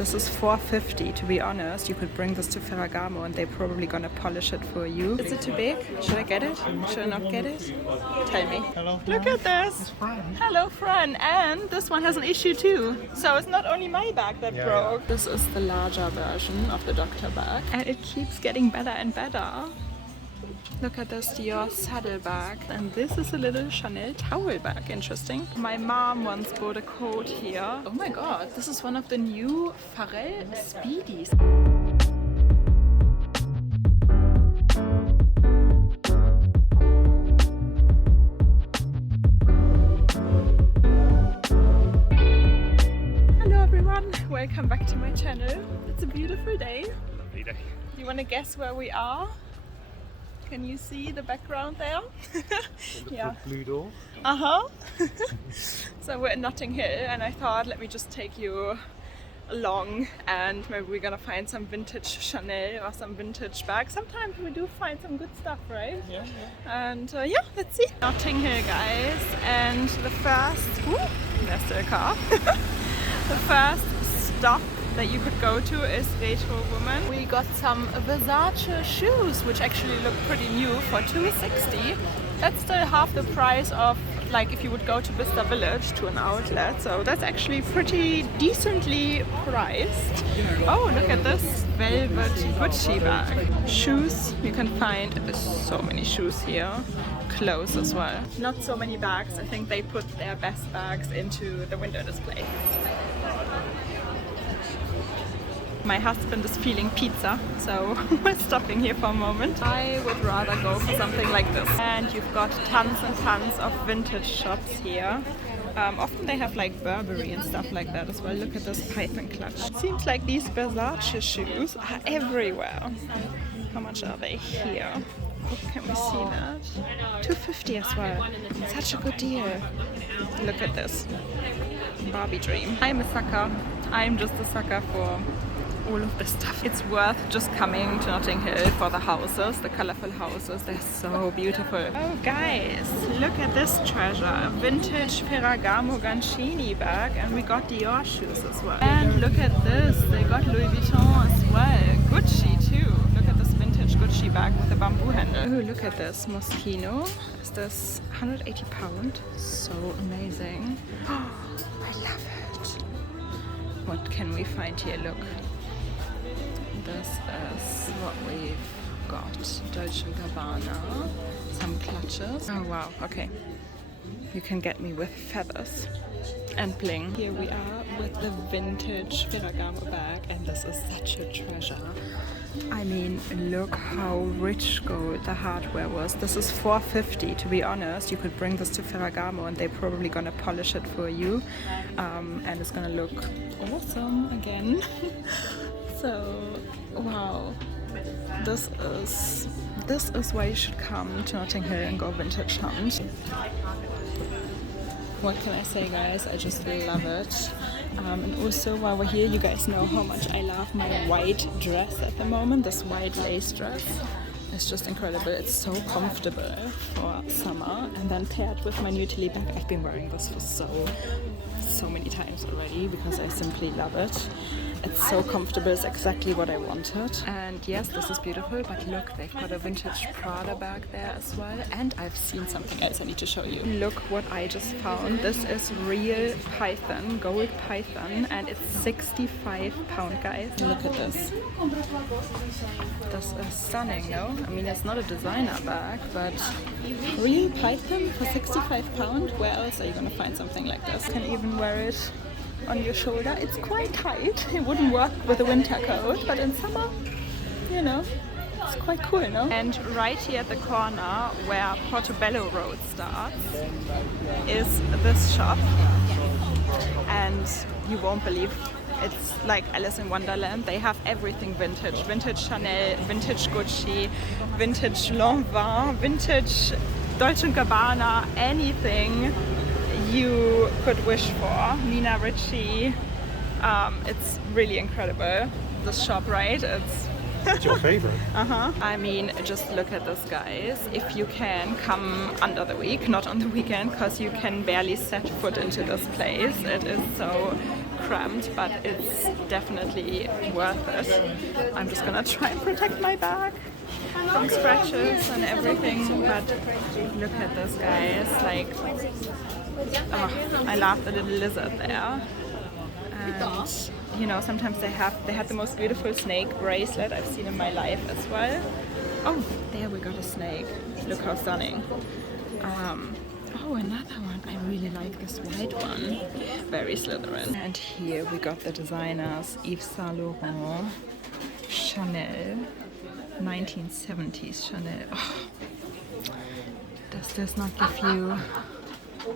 This is $4.50. To be honest, you could bring this to Ferragamo and they're probably gonna polish it for you. Is it too big? Should I get it? Should I not get it? Tell me. Hello. Look at this. Hello, Fran. And this one has an issue too. So it's not only my bag that broke. This is the larger version of the doctor bag. And it keeps getting better and better. Look at this DIOR saddle bag, and this is a little Chanel towel bag. Interesting. My mom once bought a coat here. Oh my god, this is one of the new Pharrell Speedies. Hello everyone, welcome back to my channel. It's a beautiful day. Lovely day. Do you want to guess where we are? Can you see the background there? Yeah. Blue door. So we're in Notting Hill and I thought let me just take you along and maybe we're gonna find some vintage Chanel or some vintage bags. Sometimes we do find some good stuff, right? Yeah. And yeah, let's see. Notting Hill, guys, and the first, there's still a car. The first stop that you could go to is Retro Woman. We got some Versace shoes, which actually look pretty new for $260. That's still half the price of like if you would go to Bicester Village to an outlet. So that's actually pretty decently priced. Oh, look at this velvet Gucci bag. Shoes, you can find so many shoes here. Clothes as well. Not so many bags. I think they put their best bags into the window display. My husband is feeling pizza, so we're stopping here for a moment. I would rather go for something like this. And you've got tons and tons of vintage shops here. Often they have like Burberry and stuff like that as well. Look at this Python clutch. It seems like these Versace shoes are everywhere. How much are they here? Oh, can we see that? $250 as well. Such a good deal. Look at this. Barbie dream. I'm a sucker. I'm just a sucker for all of this stuff. It's worth just coming to Notting Hill for the houses, the colorful houses. They're so beautiful. Oh guys, look at this treasure. A vintage Ferragamo Gancini bag, and we got DIOR shoes as well. And look at this, they got Louis Vuitton as well. Gucci too. Look at this vintage Gucci bag with a bamboo handle. Oh, look at this Moschino. Is this £180? So amazing. Oh, I love it. What can we find here? Look. This is what we've got. Dolce & Gabbana, some clutches. Oh wow, okay. You can get me with feathers and bling. Here we are with the vintage Ferragamo bag, and this is such a treasure. I mean, look how rich gold the hardware was. This is $4.50. To be honest, you could bring this to Ferragamo and they're probably gonna polish it for you. And it's gonna look awesome again. So, wow, this is why you should come to Notting Hill and go vintage hunt. What can I say, guys? I just love it. And also, while we're here, you guys know how much I love my white dress at the moment. This white lace dress. It's just incredible. It's so comfortable for summer. And then paired with my new Tilly bag, I've been wearing this for so many times already because I simply love it. It's so comfortable, it's exactly what I wanted. And yes, this is beautiful, but look, they've got a vintage Prada bag there as well. And I've seen something else I need to show you. Look what I just found. This is real Python, gold Python, and it's £65, guys. Look at this. This is stunning, no? I mean, it's not a designer bag, but real Python for £65? Where else are you gonna find something like this? You can even wear it on your shoulder. It's quite tight. It wouldn't work with a winter coat, but in summer, you know, it's quite cool, no? And right here at the corner where Portobello Road starts is this shop, and you won't believe it's like Alice in Wonderland. They have everything vintage. Vintage Chanel, vintage Gucci, vintage Lanvin, vintage Dolce & Gabbana, anything you could wish for. Nina Ricci. It's really incredible, this shop, right? It's your favorite? I mean, just look at this, guys. If you can come under the week, not on the weekend, because you can barely set foot into this place. It is so cramped, but it's definitely worth it. I'm just gonna try and protect my bag from scratches and everything, but look at this, guys. Like, oh, I love the little lizard there. And you know, sometimes they had the most beautiful snake bracelet I've seen in my life as well. Oh, there we got a snake. Look how stunning. Oh, another one. I really like this white one. Very Slytherin. And here we got the designers Yves Saint Laurent, Chanel, 1970s Chanel. Oh, does this not give you,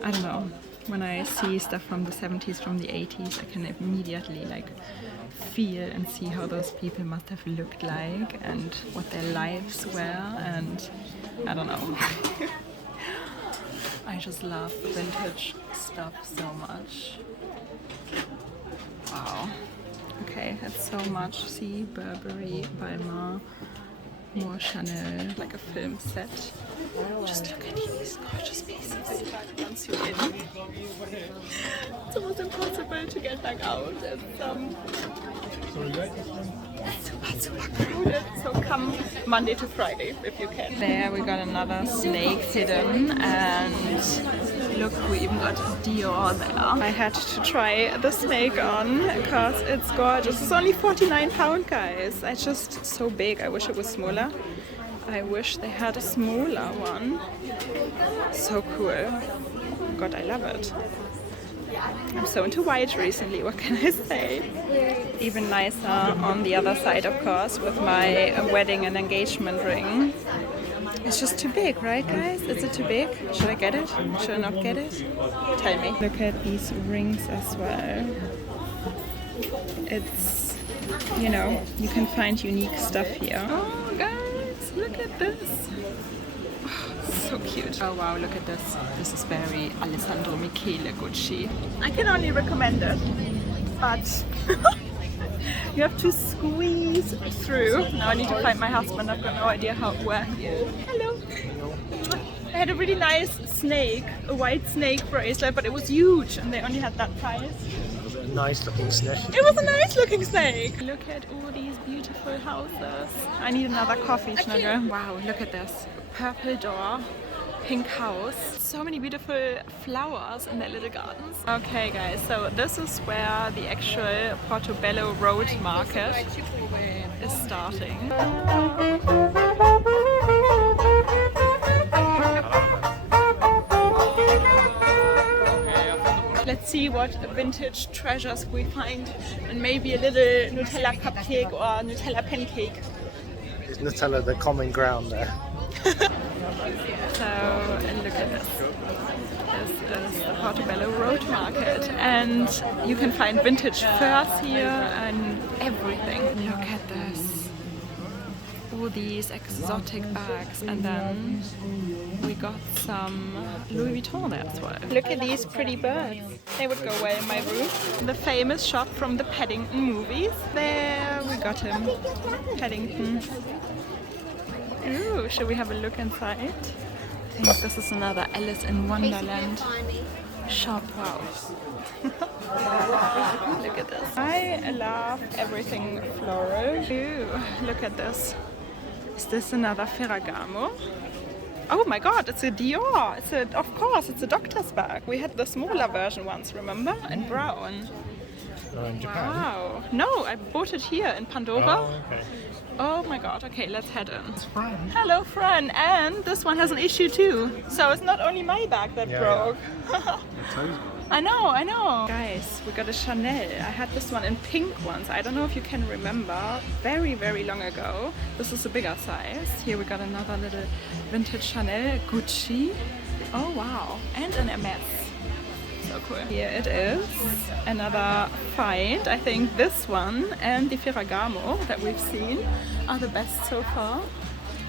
I don't know, when I see stuff from the 70s, from the 80s, I can immediately like feel and see how those people must have looked like and what their lives were, and I don't know. I just love vintage stuff so much. Wow. Okay, that's so much. See, Burberry, Balmain, more Chanel, like a film set. Just look at these gorgeous pieces. Once you're in, it's almost impossible to get back out. It's super crowded. So come Monday to Friday if you can. There we got another snake hidden, and look, we even got DIOR there. I had to try the snake on because it's gorgeous. It's only £49, guys. It's just so big. I wish it was smaller. I wish they had a smaller one. So cool. God, I love it. I'm so into white recently, what can I say? Even nicer on the other side, of course, with my wedding and engagement ring. It's just too big, right, guys? Is it too big? Should I get it? Should I not get it? Tell me. Look at these rings as well. It's, you know, you can find unique stuff here. Oh, guys, look at this. So cute. Oh wow, look at this. This is very Alessandro Michele Gucci. I can only recommend it, but you have to squeeze through. Now I need to find my husband. I've got no idea where he is. Hello. I had a really nice snake, a white snake bracelet, but it was huge and they only had that price. Was it a nice looking snake? It was a nice looking snake. Look at all these beautiful houses. I need another coffee, Schnugger. Wow, look at this. Purple door, pink house. So many beautiful flowers in their little gardens. Okay guys, so this is where the actual Portobello Road Market is starting. Let's see what vintage treasures we find, and maybe a little Nutella cupcake or Nutella pancake. Is Nutella the common ground there? So look at this. This is the Portobello Road Market, and you can find vintage furs here and everything. Look at this. All these exotic bags, and then we got some Louis Vuitton there as well. Look at these pretty birds. They would go well in my room. The famous shop from the Paddington movies. There we got him. Paddington. Ooh, should we have a look inside? I think this is another Alice in Wonderland shop. Wow. Look at this. I love everything floral. Ooh, look at this. Is this another Ferragamo? Oh my god, it's a DIOR. Of course, it's a doctor's bag. We had the smaller version once, remember? In brown. Oh, in Japan? Wow. No, I bought it here in Pandora. Oh, okay. Oh my god, okay, let's head in. It's Fran. Hello, Fran, and this one has an issue too. So it's not only my bag that broke. I know. Guys, we got a Chanel. I had this one in pink once. I don't know if you can remember. Very, very long ago. This is a bigger size. Here we got another little vintage Chanel. Gucci. Oh wow. And an Hermes. So cool. Here it is. Another find. I think this one and the Ferragamo that we've seen are the best so far.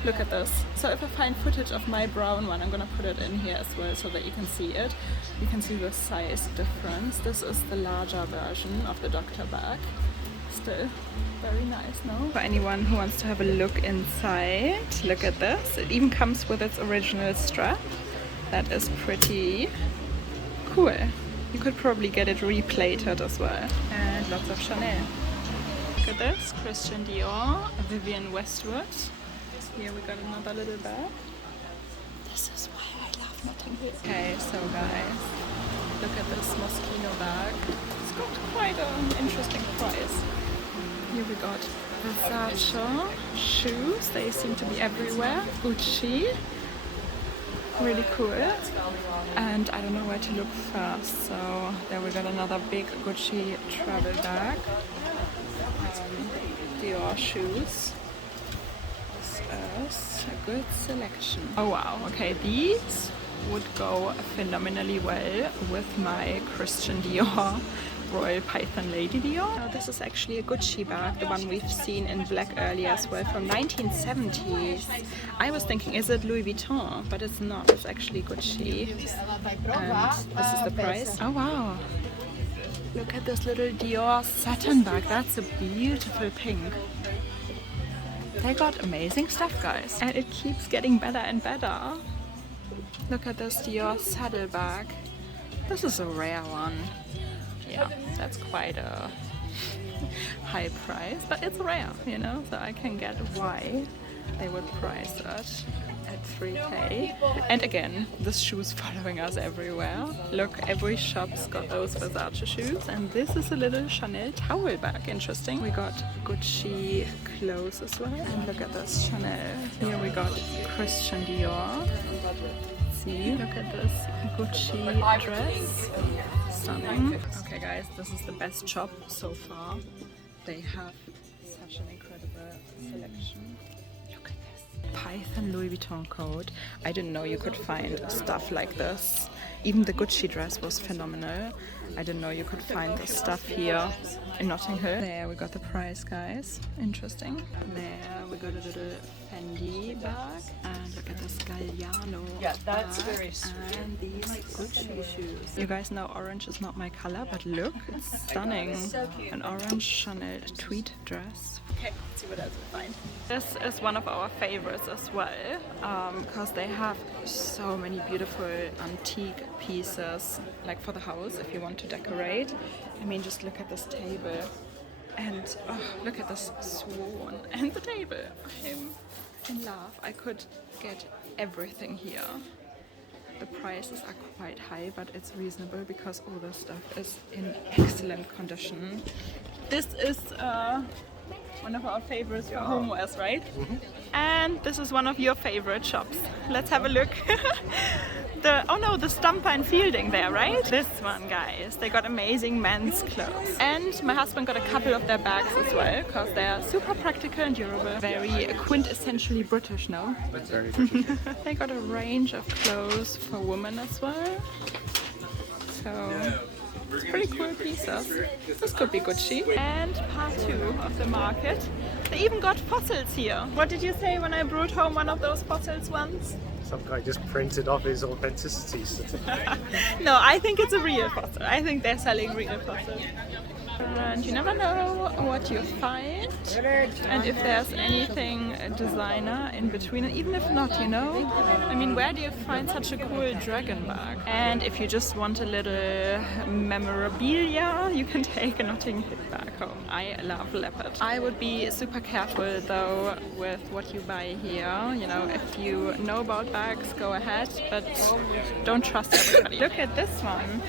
Look at this. So if I find footage of my brown one, I'm gonna put it in here as well so that you can see it. You can see the size difference. This is the larger version of the doctor bag. Still very nice, no? For anyone who wants to have a look inside, look at this. It even comes with its original strap. That is pretty cool. You could probably get it replated as well. And lots of Chanel. Look at this, Christian Dior, Vivienne Westwood. Here we got another little bag. This is why I love Notting Hill. Okay, so guys, look at this Moschino bag. It's got quite an interesting price. Here we got Versace shoes. They seem to be everywhere. Gucci. Really cool. And I don't know where to look first. So there we got another big Gucci travel bag. Dior shoes. This is a good selection. Oh wow, okay, these would go phenomenally well with my Christian Dior Royal Python Lady Dior. Now, this is actually a Gucci bag, the one we've seen in black earlier as well, from 1970s. I was thinking, is it Louis Vuitton? But it's not, it's actually Gucci. And this is the price. Oh wow! Look at this little Dior satin bag, that's a beautiful pink. They got amazing stuff, guys. And it keeps getting better and better. Look at this Dior saddle bag. This is a rare one. Yeah, that's quite a high price, but it's rare, you know, so I can get why they would price it at 3K. And again, this shoe's following us everywhere. Look, every shop's got those Versace shoes, and this is a little Chanel towel bag. Interesting. We got Gucci clothes as well, and look at this Chanel. Here we got Christian Dior. See, look at this Gucci dress. Stunning. Okay guys, this is the best shop so far. They have such an incredible selection. Look at this. Python Louis Vuitton coat. I didn't know you could find stuff like this. Even the Gucci dress was phenomenal. I didn't know you could find this stuff here in Notting Hill. There we got the price, guys. Interesting. There we got a little FENDI bag. And look at this Galliano bag. Very sweet. And these Gucci shoes. You guys know orange is not my color, but look, it's stunning. So cute. An orange Chanel tweed dress. Okay, let's see what else we find. This is one of our favorites as well, because they have so many beautiful antique pieces, like for the house if you want to decorate. I mean, just look at this table, and oh, look at this swan and the table. I'm in love. I could get everything here. The prices are quite high, but it's reasonable because all this stuff is in excellent condition. This is one of our favorites for homewares, right? Mm-hmm. And this is one of your favorite shops. Let's have a look. The Stump and Fielding there, right? This one, guys. They got amazing men's clothes. And my husband got a couple of their bags as well, because they are super practical and durable. Very quintessentially British, no? Very British. They got a range of clothes for women as well. So it's pretty cool pieces. This could be Gucci. And part 2 of the market. They even got fossils here. What did you say when I brought home one of those fossils once? Some guy just printed off his authenticity certificate. No, I think it's a real fossil. I think they're selling real fossils. And you never know what you find, and if there's anything designer in between, and even if not, you know, I mean, where do you find such a cool dragon bag? And if you just want a little memorabilia, you can take a Notting Hill bag home. I love leopard. I would be super careful though with what you buy here. You know, if you know about bags, go ahead, but don't trust everybody. Look at this one.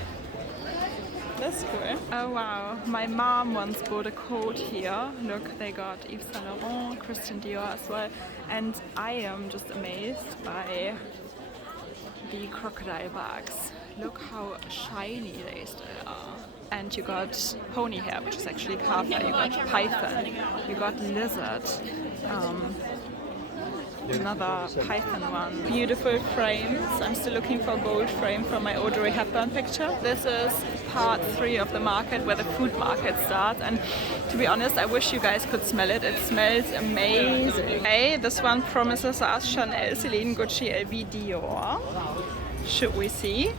That's cool. Oh wow, my mom once bought a coat here. Look, they got Yves Saint Laurent, Christian Dior as well. And I am just amazed by the crocodile bags. Look how shiny they still are. And you got pony hair, which is actually carved. You got python, you got lizard. Another python one. Beautiful frames. I'm still looking for a gold frame from my Audrey Hepburn picture. This is part 3 of the market where the food market starts, and to be honest, I wish you guys could smell it. It smells amazing. Okay, this one promises us Chanel, Celine, Gucci, LV, Dior. Should we see?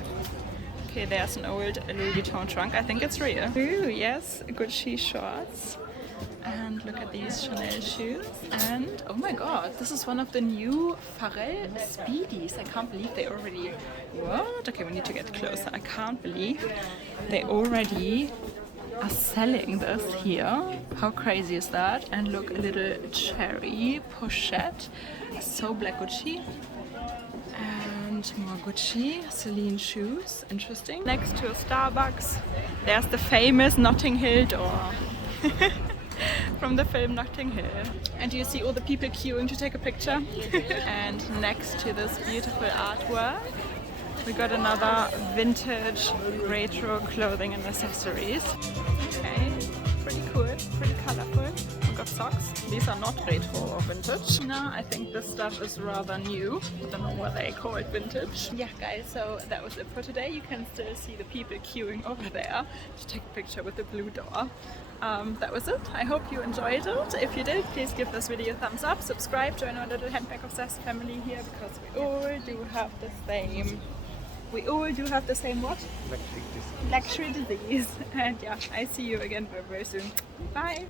Okay, there's an old Louis Vuitton trunk. I think it's real. Ooh, yes, Gucci shorts. And And look at these Chanel shoes. And oh my god, this is one of the new Pharrell Speedies. I can't believe they already... What? Okay, we need to get closer. I can't believe they already are selling this here. How crazy is that? And look, a little cherry pochette. So black Gucci. And more Gucci, Celine shoes. Interesting. Next to a Starbucks, there's the famous Notting Hill door. From the film Notting Hill. And you see all the people queuing to take a picture. And next to this beautiful artwork, we got another vintage retro clothing and accessories. Okay, pretty cool, pretty colorful. We got socks. These are not retro or vintage. No, I think this stuff is rather new. I don't know what they call it vintage. Yeah guys, so that was it for today. You can still see the people queuing over there to take a picture with the blue door. That was it. I hope you enjoyed it. If you did, please give this video a thumbs up, subscribe, join our little handbag obsessed family here, because we all do have the same. We all do have the same what? Luxury disease. And yeah, I see you again very, very soon. Bye!